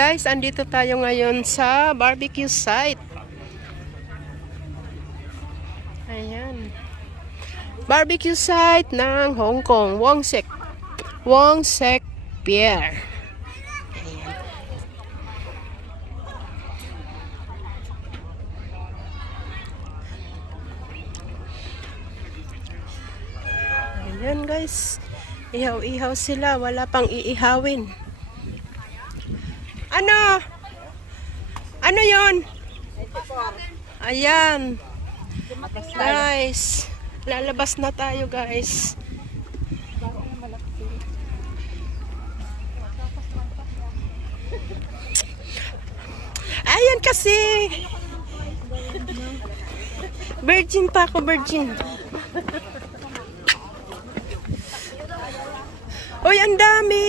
Guys, andito tayo ngayon sa barbecue site. Ayan. Barbecue site ng Hong Kong, Wong Sek Pier. Ayan guys. Ihaw-ihaw sila, wala pang iihawin. Ano 'yon? Ayan. Guys, lalabas na tayo guys. Ayan kasi. Virgin pa ako, virgin. Uy, ang dami.